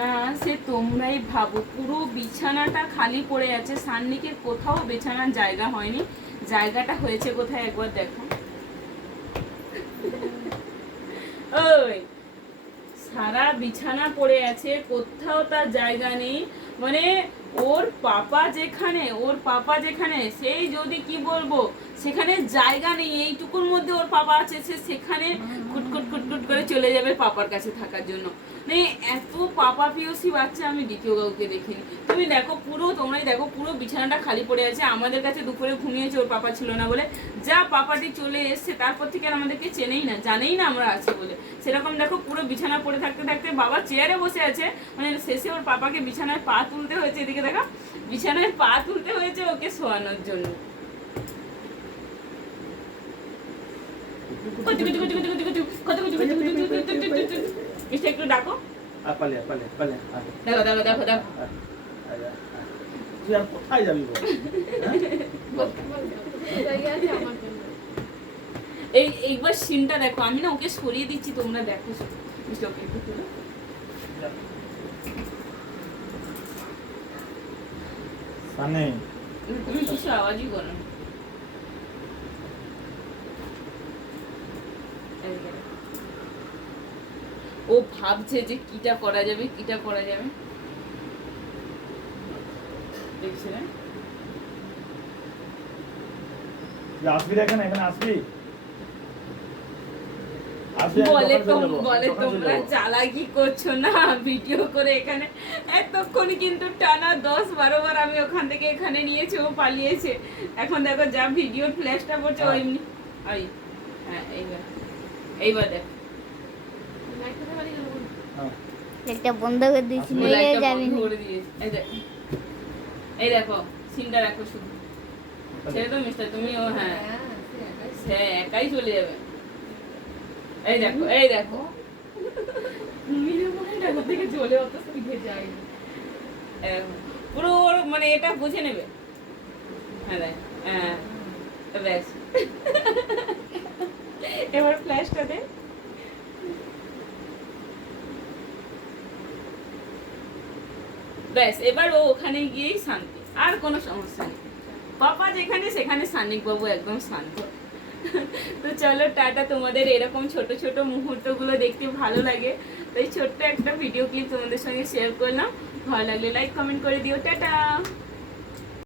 না, সে তোমরাই ভাবো। পুরো বিছানাটা খালি পড়ে আছে। সান্নিকের কোথাও বিছানার জায়গা হয়নি। জায়গাটা হয়েছে কোথায় একবার দেখো। ওই, সারা বিছানা পড়ে আছে। কোথাও তার জায়গা নেই। মানে ওর পাপা যেখানে, ওর পাপা যেখানে, সেই যদি কি বলব, সেখানে জায়গা নেই, এইটুকুর মধ্যে ওর পাপা আছে, সে সেখানে কুটকুট কুটকুট করে চলে যাবে পাপার কাছে থাকার জন্য। মানে এত পাপা পিওসি বাচ্চা আমি দ্বিতীয় কাউকে দেখিনি। তুমি দেখো পুরো, তোমরাই দেখো পুরো বিছানাটা খালি পড়ে আছে, আমাদের কাছে দুপুরে ঘুমিয়েছে ওর পাপা ছিল না বলে। যা পাপাটি চলে এসছে, তারপর থেকে আর আমাদেরকে চেনেই না, জানেই না আমরা আছি বলে। সেরকম দেখো পুরো বিছানা পড়ে থাকতে থাকতে বাবা চেয়ারে বসে আছে মানে শেষে ওর পাপাকে বিছানায় পা তুলতে হয়েছে এদিকে দেখো বিছানায় পা তুলতে হয়েছে ওকে শোয়ানোর জন্য মিষ্টি একটু ডাকো দেখো দেখো দেখো দেখো। তুই আর কোথায় যাবি হ্যাঁ? এই এইবার সিনটা দেখো আমি না ওকে সরিয়ে দিচ্ছি তোমরা দেখো। একটু তুলো। যা। সানে তুমি কিছু আওয়াজই করো। ও ভাবছে যে কিটা করা যাবে কিটা করা যাবে। দেখছিলেন আসবি এখানে এখানে আসবি? বলে বলে তোমরা চালাকি করছ না? ভিডিও করে এখানে এতক্ষণ কিন্তু টানা দশ বারো বার আমি ওখান থেকে এখানে নিয়েছি ও পালিয়েছে। এখন দেখো যা ভিডিওর ফ্ল্যাশটা পড়ছে ও হ্যাঁ। এমনি ওই হ্যাঁ এইবার। এইবার দেখ। হ্যাঁ। একটা বন্ধ করে দিয়েছি যাবি বন্ধ করে দিয়েছে। এই এই দেখো সিনটা রাখো শুধু। ছেড়ে তো মিস্টার তুমি ও হ্যাঁ সে একাই চলে যাবে। এই দেখো এই দেখো। মনে থেকে চলে অত স্পিডে যায় পুরো ওর মানে এটা বুঝে নেবে। হ্যাঁ দেখ হ্যাঁ ব্যাস। এবার ফ্ল্যাশটা দে। ব্যাস এবার ও ওখানে গিয়েই শান্তি। আর কোনো সমস্যা নেই। পাপা যেখানে সেখানে সানিক বাবু একদম শান্ত। তো চলো, টাটা। তোমাদের এরকম ছোট ছোট মুহূর্তগুলো দেখতে ভালো লাগে। তাই ছোট্ট একটা ভিডিও ক্লিপ তোমাদের সঙ্গে শেয়ার করলাম। ভালো লাগলে লাইক কমেন্ট করে দিও। টাটা!